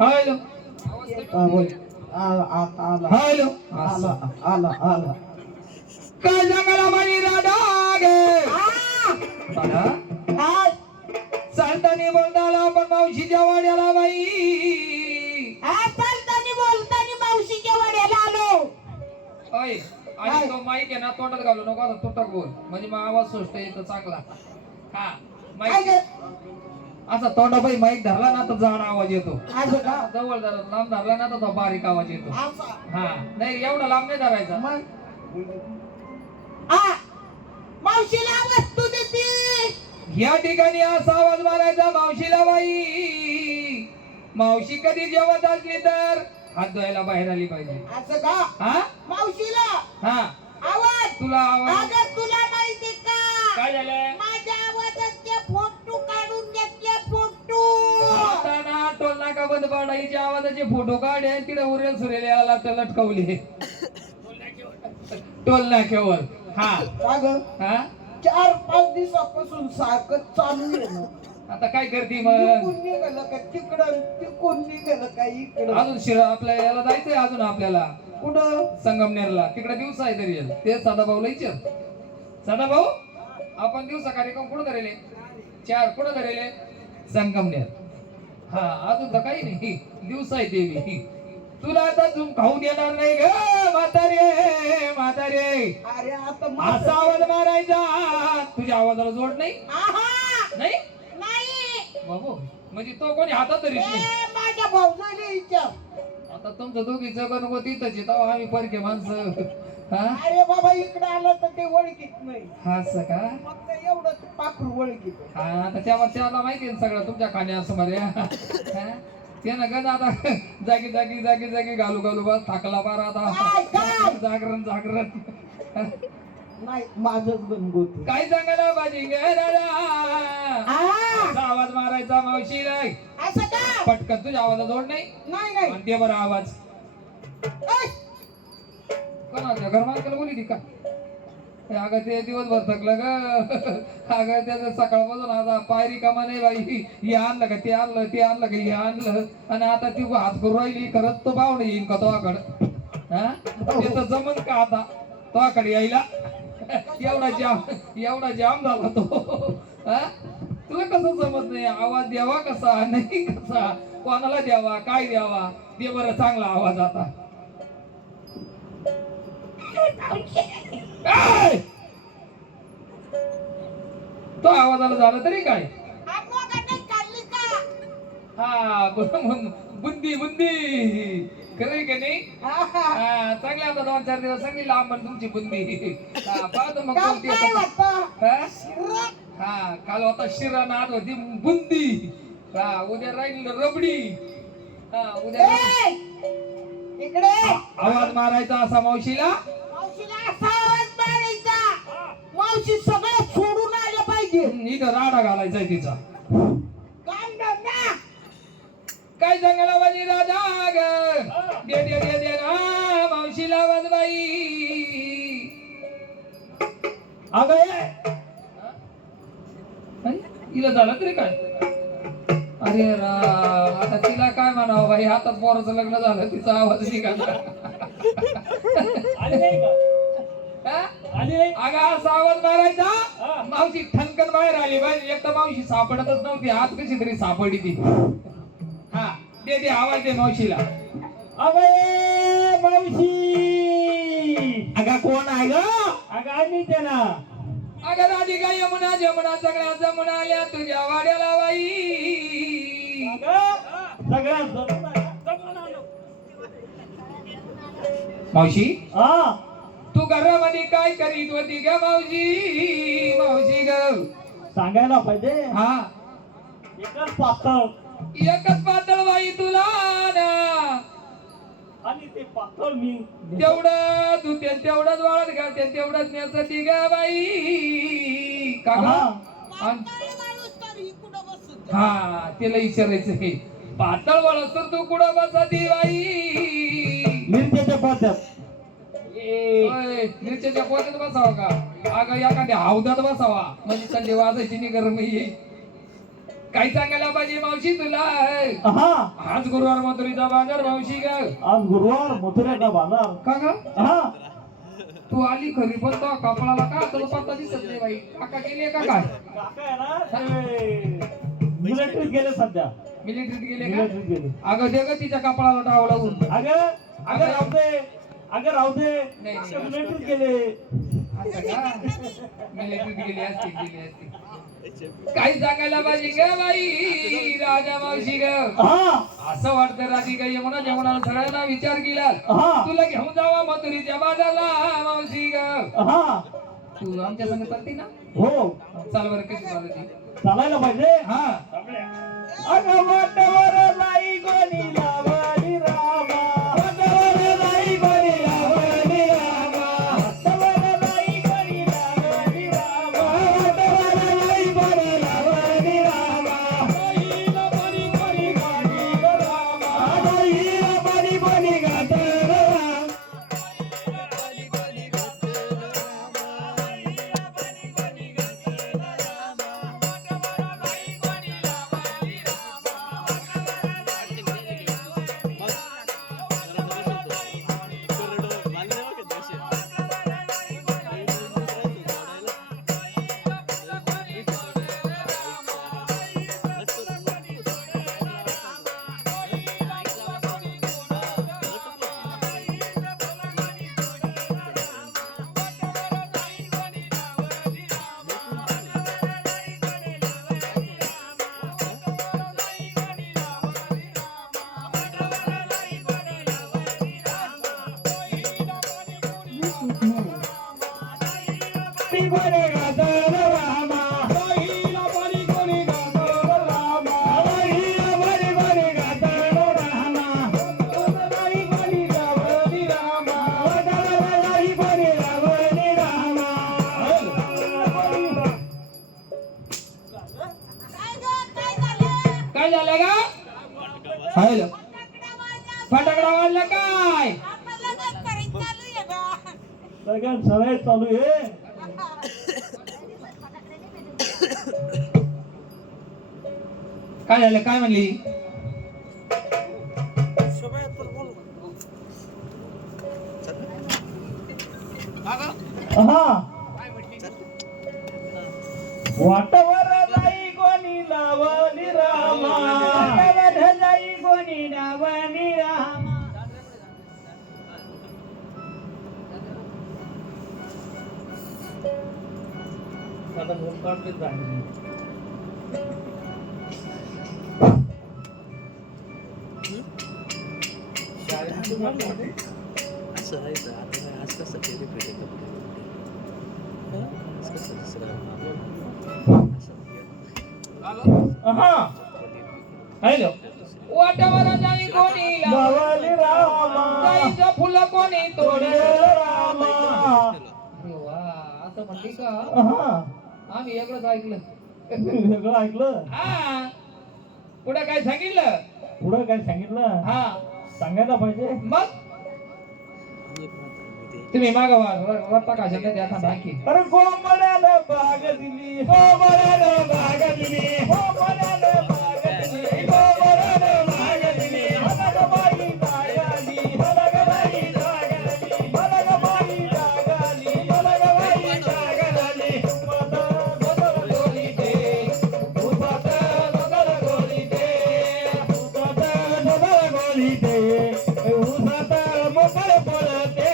Hello बोल. आला hello आला आला आला काय जंगला मणी राधागे बाळा काय चालतानी बोलताला पण मावशीच्या वाड्याला बाई चालतानी बोलतानी मावशीच्या वाड्याला आलो. ओय आणि तो माईक आहे ना तोंडात घालू नको आता तुटक बोल म्हणजे मग आवाज स्पष्ट येतो चांगला. हा माईक असा तोंडापाई माईक धरला ना तर जाड आवाज येतो. जवळ धरला लांब धरला ना तर बारीक आवाज येतो. हा नाही एवढा लांब नाही धरायचा. मावशीला वस्तू देते या ठिकाणी असा आवाज मारायचा मावशीला बाई. मावशी कधी जेवत असली तर हात धुवायला बाहेर आली पाहिजे. असं का? हा मावशीला हा आवाज तुला आवाज अगं तुला माहिती का काय झालं? माझ्या आवाजाचे फोटो काढून घेतले. फोटो आता ना टोल नाका बंद पाडायच्या आवाजाचे फोटो काढे तिथे उरेल सुरेल याला लटकवले टोल नाक्यावर. हा हा 4-5 दिवसापासून सारखं चालू आहे ना. आता काय करते मग? निघालं का तिकडं तिकडून निघालं का इकडं. अजून शिरा आपल्या याला जायचंय अजून आपल्याला कुठं? संगमनेरला. तिकडे दिवसा आहे तरी ते सदाभाऊला विचार. सदाभाऊ आपण दिवसा कार्यक्रम कुठं धरेले? 4 कुठं धरेले? संगमनेर. हा अजून तर काही नाही दिवसा आहे देवी. तुला आता तुम खाऊ देणार नाही ग म्हातारे म्हातारे. अरे आता असा आवाज मारायचा. तुझ्या आवाजाला जोड नाही? नाही नाही बाबू म्हणजे तो कोणी हातात धरीत नाही. माझ्या भाऊजाला विचार. आता तुमचं दोघीचं नको तिथंच तेव्हा आम्ही परके माणसं. हा अरे बाबा इकडे आलं तर ते ओळखीत नाही. असं का? फक्त एवढं पाखरू ओळखीत. हा आता त्याला माहिती आहे सगळं तुमच्या खाण्यासमोर. ते ना गं आता जागी जागी जागी जागी घालू घालू बस थाकला पार आता. जागरण जागरण नाही माझंच गणगोत. काय सांगायला पाहिजे ग दादा? आवाज मारायचा मावशी नाही असं का? पटकन तुझ्या आवाजा जोड नाही. नाही नाही आणि ते बरं आवाज कोणाच्या घर मालकाला बोली ती का? अगं ते दिवसभर थकलं ग. अगं त्याचं सकाळपासून आता पायरी कामा नाही बाई. हे आणलं का ते आणलं ते आणलं का हे आणलं आणि आता ती हात करू राहिली. खरंच तो पाहुणे येईन का तो आकड? हा ते तर जमन का आता? तो कडे यायला एवढा जाम झाला तो हा? तुला कसं समज नाही आवाज द्यावा कसा नाही कसा कोणाला द्यावा काय द्यावा दे बरं चांगला आवाज आता काय? तो आवाजाला झाला तरी काय हा बुंदी बुंदी खरंय का नाही हा चांगले आता 2-4 दिवस चांगली लांब तुमची बुंदी हा पाहतो मग कोणती हा? हा काल होता शिरा ना आज होती बुंदी हा उद्या राहील रबडी हा उद्या इकडे आवाज मारायचा असा मावशीला असा आवाज मारायचा मावशी सगळं सोडून आलं पाहिजे इथं राडा घालायचा तिचा काम धंदा काय सांगायला पाहिजे राजा ग दे दे दे दे ना मावशीला आवाज बाई अगं ये हिला झालं तरी काय अरे आता तिला काय म्हणावं बाई आता पोराचं लग्न झालं तिचा आवाज निघाला अगं असा आवाज मारायचा मावशी ठणकन बाहेर आली पाहिजे एक तर मावशी सापडतच नव्हती आज कशी तरी सापडली ती हा दे दे आवाज दे मावशीला अगं मावशी अगं कोण आहे ग अगं आम्ही त्याला अगं राधिका यमुना जमुना सगळ्या जमुना आल्या तुझ्या वाड्याला बाई मावशी हा तू घरामध्ये काय करीत होती ग मावशी मावशी ग सांगायला पाहिजे हा एकच पातळ एकच पातळ बाई तुला ना आणि ते पातळ मी तेवढं तू तेवढंच वाळत घालते तेवढंच नेसती ग बाई का ग? हा तिला विचारायचं हे पातळ वळस तर तू कुठं बसती बाई मिरच्याच्या पात्यात मिरच्याच्या पोत्यात बसावा का अगं एखाद्या हौदात बसावा म्हणजे थंडी वाजायची नाही गरम येईल काय सांगायला पाहिजे मावशी तुला हा आज गुरुवार मथुरीचा बाजार मावशी ग आज गुरुवार मथुऱ्याचा बाजार का ग हा तू आली खरी पण तो कपडाला का तुला पत्ता दिसत नाही बाई काका गेले का काय काका आहे ना मिलिटरीत गेले सध्या मिलिटरीत गेले का मिलिटरीत गेले अगं दे ग तिच्या कपडाला डाव लावून अगं राहू दे अगं राहू दे नाही, नाही. मिलिटरीत गेले असं का मिलिटरीत गेली असती काही सांगायला पाहिजे ग बाई राजा मावशी ग हा असं वाटतं राधिका यमुना जमुना सगळ्यांना विचार केला हा तुला घेऊन जावा मथुरीच्या बाजारला मावशी ग हा तू आमच्या संग चालती ना हो चाल बरं कशी चालती चालायला पाहिजे हा अगं वाटवर लाई गोणी लावली रामा वाटवर लाई गोणी लावली रामा वाटवर लाई गोणी लावली रामा वाटवर लाई गोणी लावली रामा बाईला बरी बरी गाणी ग रामा बाईला बरी बरी गात रामा बरे गाजर रामा बाईला बरी बरी गाजर रामा बाईला बरी बरी गाजर रामा वाटवलाई बरी लावली रामा वाटवलाई बरी लावली रामा काय झालं का हॅलो फटाकडा वाजला काय सगळ्यात सगळे चालू आहे काय झालं काय म्हणली हा वाटावर जाई कोणी लावणी रामा वाटावर जाई कोणी लावणी रामा असं आहे तर आता आज कसं सेलिब्रेट हा हॅलो वाटावर जाई कोणी लावणी रामा जाईचं फुलं कोणी तोडे तोडे रामा अरे वा, असं म्हणली का हा आम्ही वेगळंच ऐकलं वेगळं ऐकलं हा पुढे काय सांगितलं पुढं काय सांगितलं हा सांगायला पाहिजे मग तुम्ही मागवा रट्टा काशाला द्या एखादा आणखी अरे कोंबड्यानं बाग दिली कोंबड्यानं बाग दिली कोंबड्यानं बाग दिली कोंबड्यानं बाग दिली हलगबाई जागाली हलगबाई जागाली हलगबाई जागाली हलगबाई जागाली उपात बदल गोरी दे उपात बदल गोरी दे उपात बदल गोरी दे उसात मोकळ पडते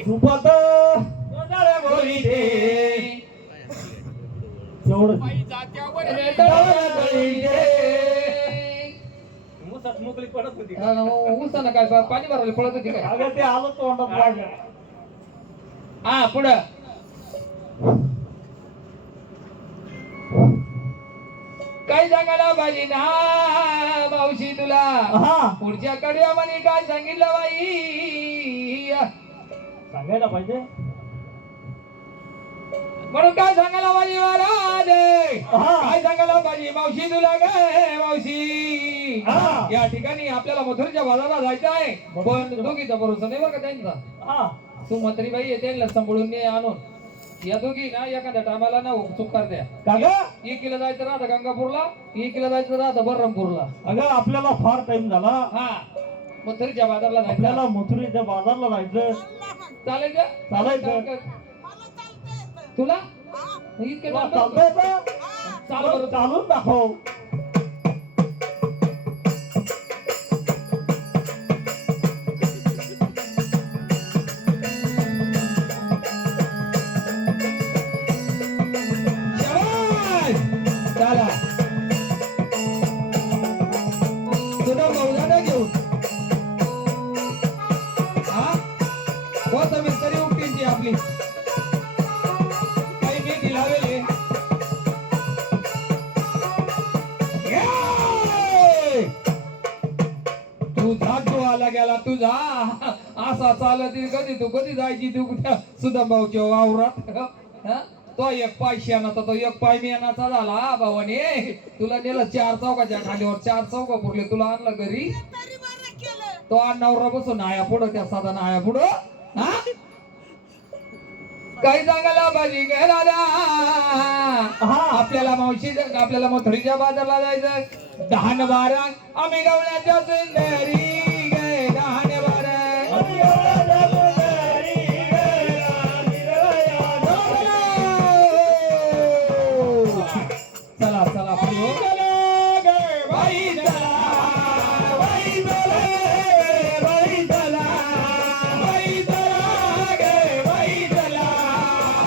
सुपत गोंधळ गोरी दे एवढं मोकळी पडत होती उसानं काय पाणी भरवले पळत होती काय अगं ते आलं तोंडात माझ्या हा पुढं काय सांगायला पाहिजे ना मावशी तुला हा पुढच्या कडव्यामध्ये काय सांगितलं बाई सांगायला पाहिजे म्हणून काय सांगायला पाहिजे महाराज हा. काय सांगायला पाहिजे मावशी तुला काय मावशी हा. या ठिकाणी आपल्याला मथुरेच्या बाजाराला जायचं आहे पण दोघीचा भरोसा नाही बरं का त्यांचा हा तू मंत्री बाई आहे त्यांना सांभाळून ने आणून या दोघी ना एखाद्या टायमाला ना चुकार द्या का ग एकीला जायचं राहतं गंगापूरला एकीला जायचं राहतं बर्रमपूरला अगं आपल्याला फार टाइम झाला हा मथुरेच्या बाजारला आपल्याला जायचं मथुरेच्या बाजारला जायचं चालेल का चालायचं. तुला इतके तुला लांब चालतंय का? चाल बरं चालून दाखव शाबास! चला तुला मौलाना घेऊन हा कोथंबीर तरी उपटीची आपली काही मेथी लावेली ये! तुझा आला गेला तुझा असा चालत कधी जायची तू कुठं सुदाभाऊच्या वावरात हा? तो एक पाय शेणाचा तो एक पाय मेनाचा झाला भावाने तुला नेलं 4 चौकाच्या खालीवर 4 चौका पुरले तुला आणलं घरी तो अण्णावर बसून आया पुढं त्या साधा आया पुढं हा काही सांगायला पाहिजे काय दादा आपल्याला मावशी आपल्याला मथुरीच्या बाजारला जायचं 10-12 आम्ही गवळ्याच्या सुंदरी गे 10-12 चला चला पुढे हो. बाई चला बाई चला बाई चला बाई चला गे बाई चला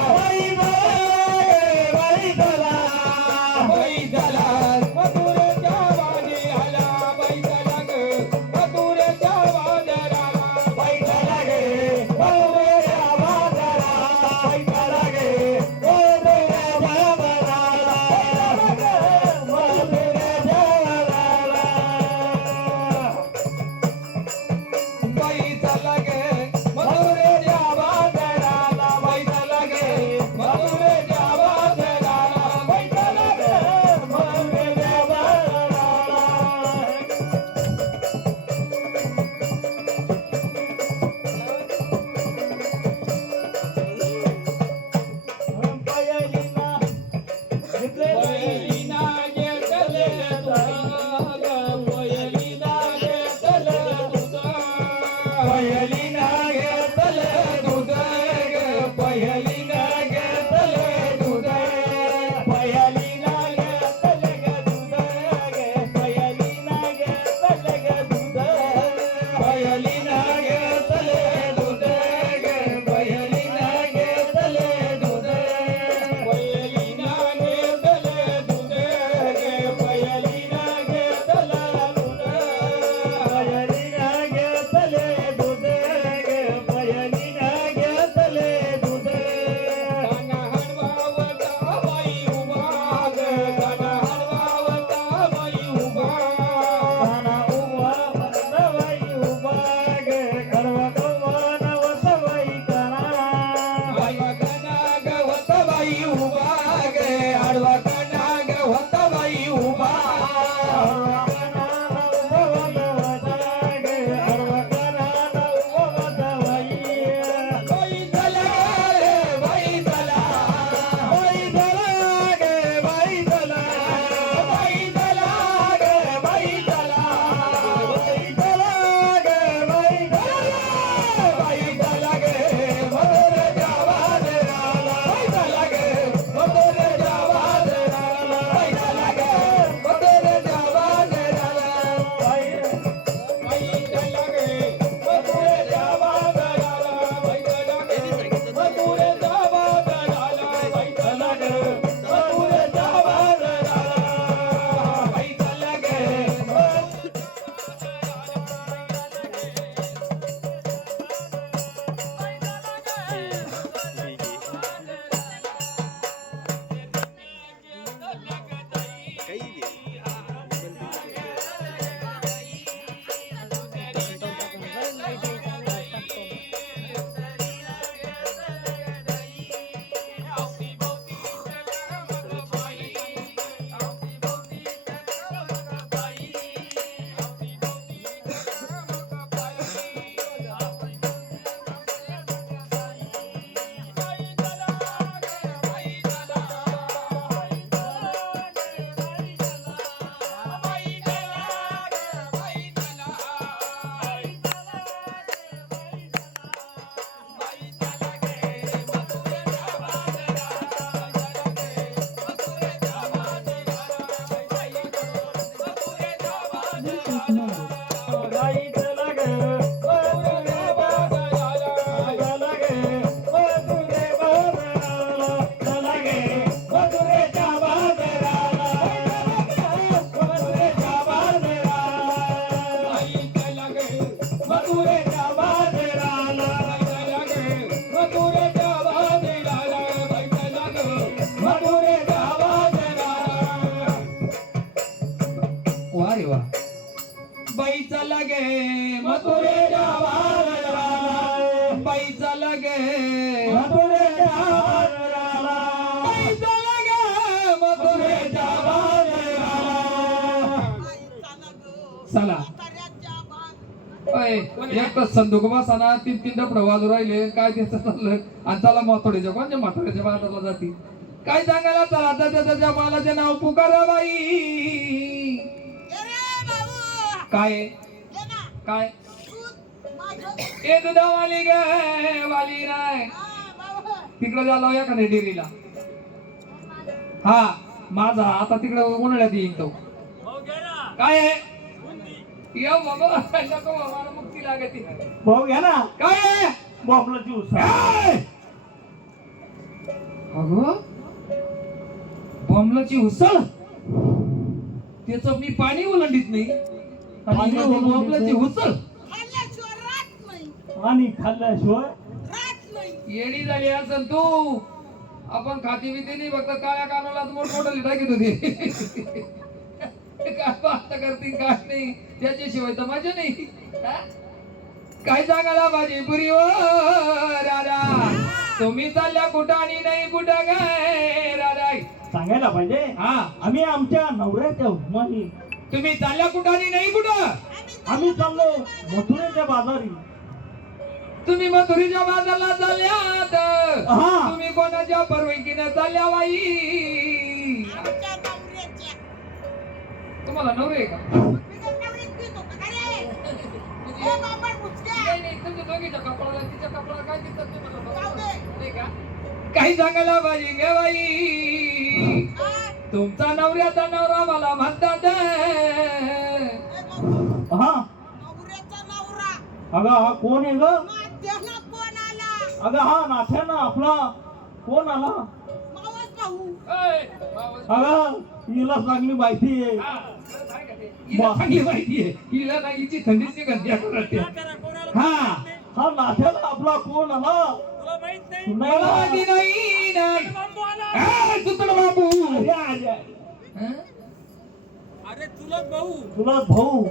बाई चला बाई चला मथुरेच्या बाजी आला बाई चला ग बाईचा लगे मथुरेच्या वानराला, बाईचा लगे मथुरेच्या वानराला, बाईचा लगे मथुरेच्या वानराला. चला एक तर संदूक बसाना 3-3 डबडं वाजू राहिले काय त्याचं चाललं आणि चला माथोडीच्या कोणत्या माथोडीच्या बाजारला जाती काय सांगायला चला त्याच्या मालाचे नाव पुकारा बाई. काय काय ए दुधावाली गे वाली नाही तिकडे झाला एखाद्या डेअरीला. हा माझा आता तिकडे उन्हाळ्यात येईल तो काय आहे येऊ बाबा नको बाबा मुक्ती लागते. भाऊ घ्या ना काय आहे बॉम्बलाची उसळ. अगं बॉम्बलाची उसळ त्याच मी पाणी ओलांडीत नाही आणि बॉम्बलाची उसळ आणि खाल्ल्याशिवाय येडी झाली असेल तू. आपण खाती बिती नाही फक्त काळ्या कानाला मोठमोठं टाकीत होते काय बात करतील काय नाही त्याच्याशिवाय तर मजा नाही. हा? काय सांगायला माझी पुरी ओ राधा तुम्ही चालल्या कुठं आणि नाही कुठं काय राधा सांगायला पाहिजे. हा आम्ही आमच्या नवऱ्याच्या हुकमानी तुम्ही चालल्या कुठं आणि नाही कुठं. आम्ही चाललो मथुरेच्या बाजारी. तुम्ही मथुरीच्या बाजारला चालल्यात. हा. तुम्ही कोणाच्या परवानगीने चालल्या बाई. तुम्हाला नवरे आहे का नाही, तुमच्या दोघीच्या कपडाला तिच्या कपडाला काय दिसत नाही मला बघा. नाही का काही सांगायला पाहिजे गे बाई. तुमचा नवऱ्याचा नवरा मला म्हणतात. हा अगं हा कोण आहे ग. अगं हा नाथ्यानं आपला कोण आला. अगं हिला चांगली माहिती आहे. हिला चांगली माहिती आहे हिला नागीची थंडीची गंध्या करते. हा हा नाथ्यानं आपला कोण आला. मला माहिती नाही नाही. सुतळ बाबू अरे तुला भाऊ तुला भाऊ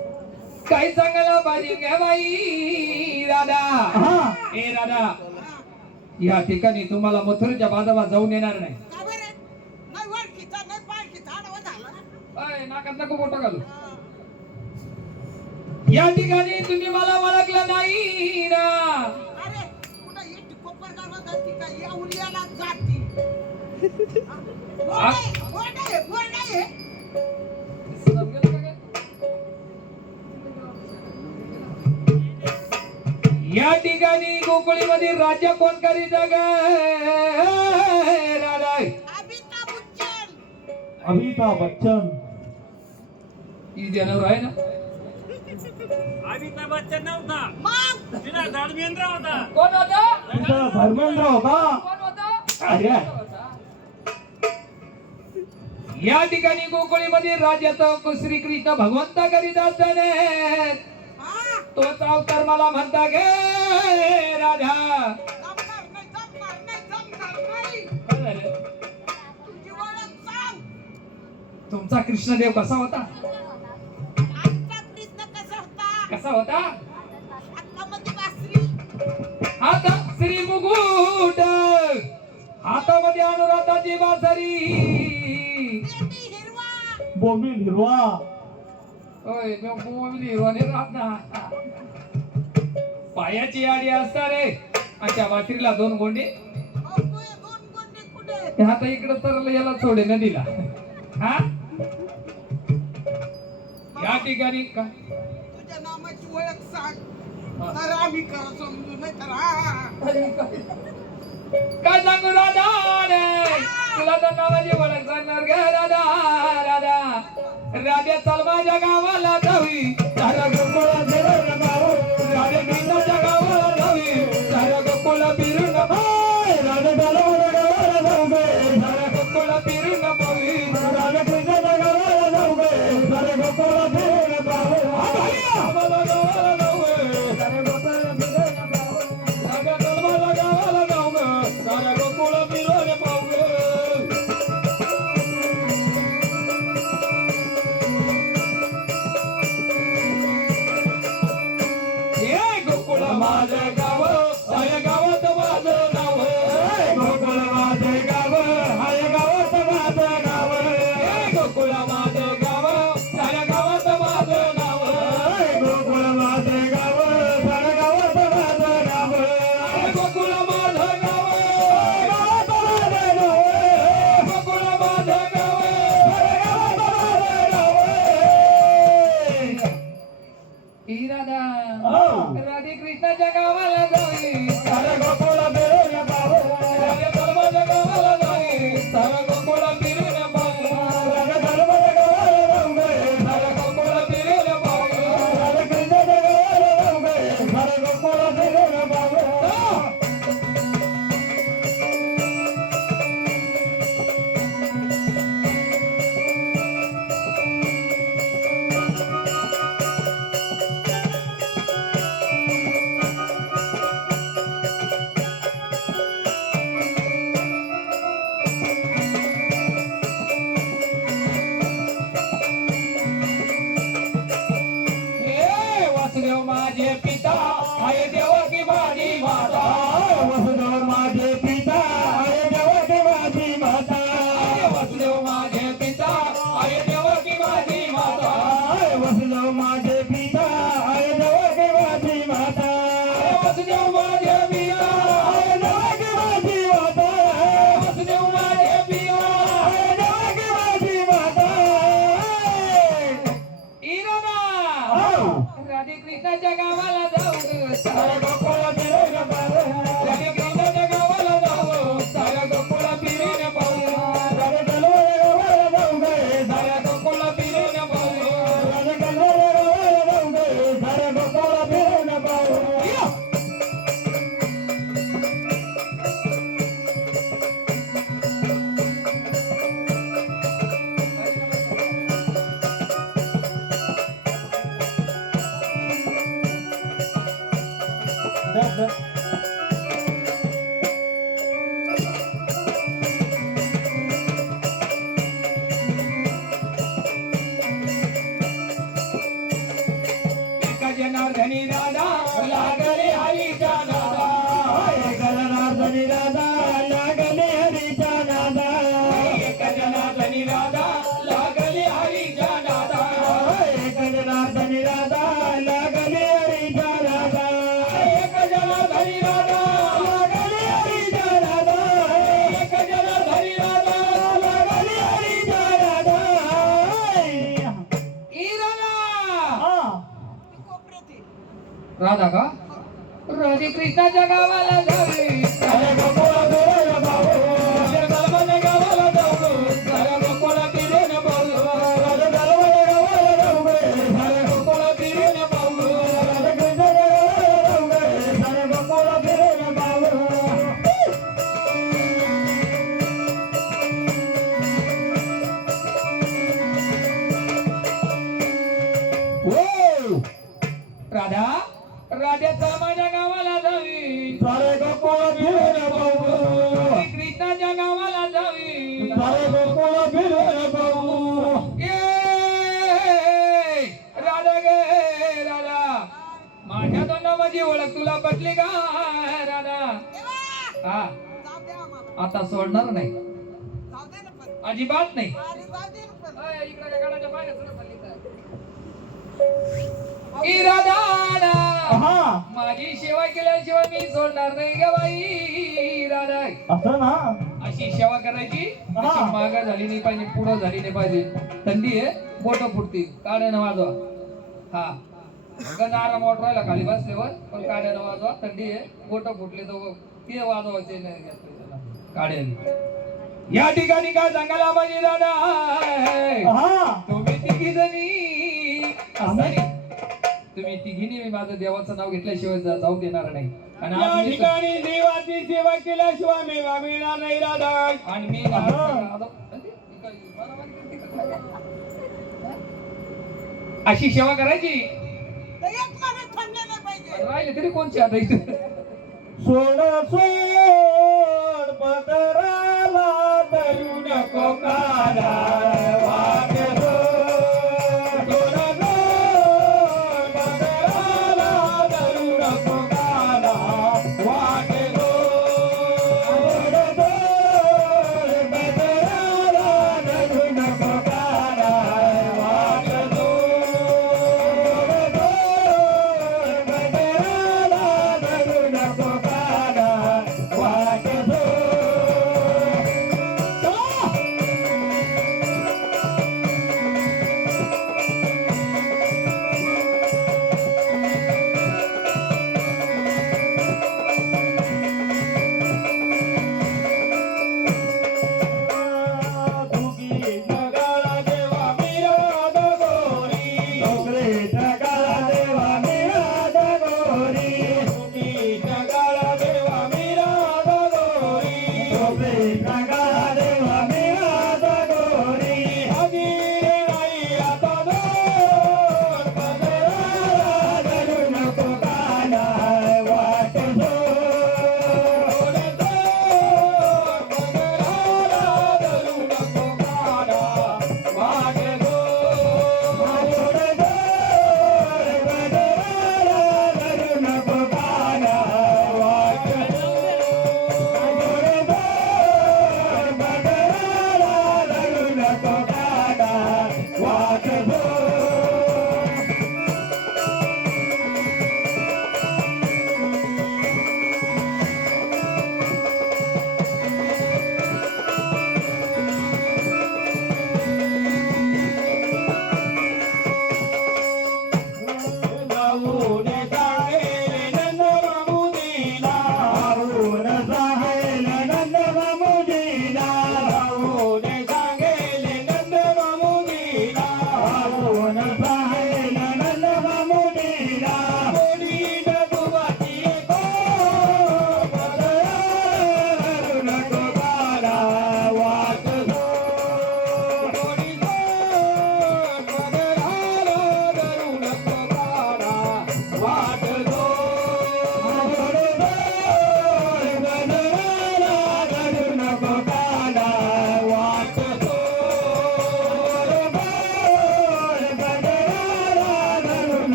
काही सांगायला पाहिजे गे बाई. राधा हा ए राधा या ठिकाणी तुम्हाला मथुरेच्या बाजारात जाऊन येणार नाही. अय, नाकात नको बोटं घालू. या ठिकाणी तुम्ही मला ओळखलं नाही ना. या ठिकाणी गोकुळीमध्ये राज्य कोण करीत ग राधा. अमिताभ बच्चन. ही जनावर आहे ना. अमिताभ बच्चन नव्हता तिला धर्मेंद्र होता. कोण होता तिचा धर्मेंद्र होता. कोण होता अरे या ठिकाणी गोकुळीमध्ये राज्याचा श्रीकृष्ण भगवंत करीत असताना तोच अवतार मला म्हणता गे राधा. काय झालं? तुमचा कृष्णदेव कसा होता. कसा होता. हाता श्री मुकुट हातामध्ये अनुराधाची बासरी. बोंबील हिरवा. होय बोंबील हिरवाने राहत ना. पायाची आडी असता रे आणि त्या बासरीला 2 गोंडे. आता इकडं तर याला सोडे नदीला. हा या ठिकाणी का तुझ्या नामाची ओळख सांग तर आम्ही करा समजू नाही तर काय सांगू राधा तुला तर नावाची ओळख सांगणार ग राधा. राधा राधा चल माझ्या गावाला जावी सारा गोकुळा फिरून पाहू. राधा गीताच्या गावाला जावी सारा गोकुळा फिरून पाहू. राधा गावाला जाऊ गे सारा गोकुळा फिरून पाहू. राधा गीताच्या गावाला जाऊ गे सारा गोकुळा फिरून पाहू. आम्हाला गावाला जाऊ गे सारा गोकुळा फिरून पाहू. राधा चल माझ्या गावाला जाऊ गे सारा गोकुळा फिरून पाहू. हो. राधे कृष्णाच्या गावाला जावी सारे गोकुळ फिरून पाहू. राधे धर्माच्या गावाला जावी सारा गोकुळ फिरून पाहू राधे धर्माच्या गावाला जाऊ गे. सारा गोकुळ फिरून पाहू राधे कृष्णाच्या गावाला जाऊ गे. सारे गोकुळ फिरून पाहू. हे वासुदेव माझे पिता आहे देवकी माझी माता वसुदेव माझे पिता आहे देवकी माझी माता. वासुदेव माझे पिता आहे देवकी माझी माता वसुदेव माझे पिता आहे देवकी माझी माता. वासुदेव माझे पिता आहे देवकी माझी माता. वासुदेव माझे पिता आहे देवकी माझी माता. इराणा हो. राधे कृष्णाच्या गावाला जाऊ सारे गोकुळ फिरून पाहू. राधे कृष्णाच्या गावाला जाऊ साऱ्या गोकुळ फिरून पाहू राधे धर्माच्या गावाला जाऊ गे. साऱ्या गोकुळ फिरून पाहू राधे धर्माच्या गावाला जाऊ गे. सारे गोकुळ फिरून पाहू. एका जनार्दनी राधा लागले हरीचा नादा गणनाथनी राधा लागले हरीचा नादा. एका जनार्दनी राधा लागले हरीचा नादा गणनाथनी राधा लागले हरीचा नादा. एका जनार्दनी राधा लागले हरीचा नादा. एका जनार्दनी राधा लागले हरीचा नादा. इराणा हा. राधा का राधे कृष्णाच्या गावाला जावी सारे गोकुळ फिरून पाहू. राधे धर्माच्या गावाला जाऊ साऱ्या गोकुळ फिरून पाहू राधे धर्माच्या गावाला जाऊ गे. साऱ्या गोकुळ फिरून पाहू राधे कृष्णाच्या गावाला जाऊ गे. सारे गोकुळ फिरून पाहू. ओ. राधा राधे धर्माच्या गावाला जावी सारे गोकुळ फिरून पाहू. राधे कृष्णाच्या गावाला जावी सारे गोकुळ फिरून पाहू. ये राधा गे राधा माझ्या तोंडामध्ये ओळख तुला पटली का राधा हा आता सोडणार नाही अजिबात नाही अय, इकडे काय गाडाच्या बाहेर सुद्धा पडली काय? ई राधा हा. माझी सेवा केल्याशिवाय मी सोडणार नाही ग बाई राधा असं ना. अशी सेवा करायची हा. अशी मागं झाली नाही पाहिजे पुढं झाली नाही पाहिजे थंडी आहे बोट फुटतील काड्यानं वाजवा हा गंज आराम वाटवायला खाली बसल्यावर पण काड्यानं वाजवा थंडी आहे बोट फुटले तर ते वाजवायचे नाही काड्याने या ठिकाणी काय सांगायला पाहिजे दादा हा. तुम्ही तिघी जणी असं नाही. तुम्ही तिघींनी मी माझं देवाचं नाव घेतल्याशिवाय जाऊ देणार नाही आणि आज या मी- ठिकाणी देवाची सेवा केल्याशिवाय मी मिळणार नाही राधा. आणि मी अशी सेवा करायची राहिले तरी कोणची आता इथे सोड सोड पदराला धरू नको काना वाट सोड. सोड सोड पदराला धरू नको काना वाट सोड. सोड सोड पदराला धरू नको काना वाट सोड. सोड सोड पदराला धरू नको काना वाट सोड.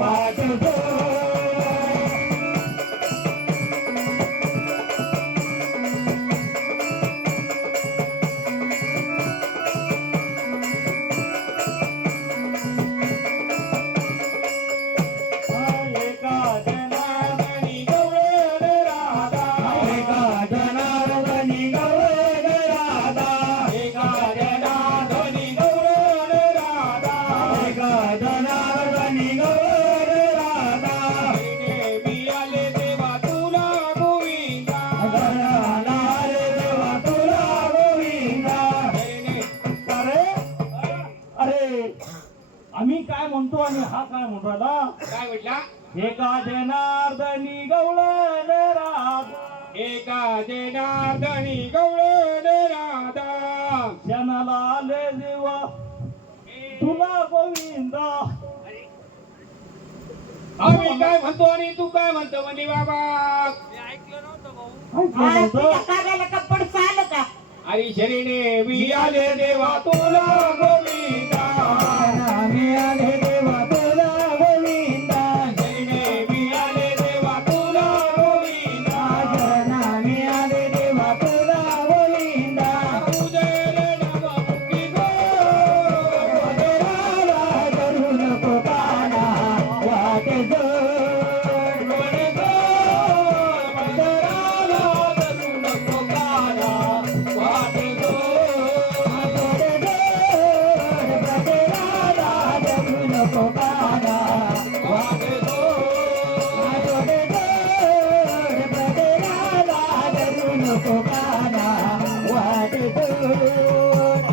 वाटतो एका जनार्दनी गवळण राधा एका जनार्दनी गवळण राधा एका जनार्दनी गवळण राधा एका जनार्दनी गवळण राधा मी आले देवा तुला गोविंदा आले देवा तुला गोविंदा अरे अरे आम्ही काय म्हणतो आणि हा काय म्हणतो राहिला? काय म्हटला एका जनार्दनी गवळण राधा एका जनार्दनी गवळण राधा क्षणाला आले देवा तुला गोविंदा आम्ही काय म्हणतो आणि तू काय म्हणतो म्हणे बाबा ऐकलं तुझ्या नव्हतं? कानाला कपड आलं का हरी शरीने मी आले देवा तुला गोविंदा आम्ही आले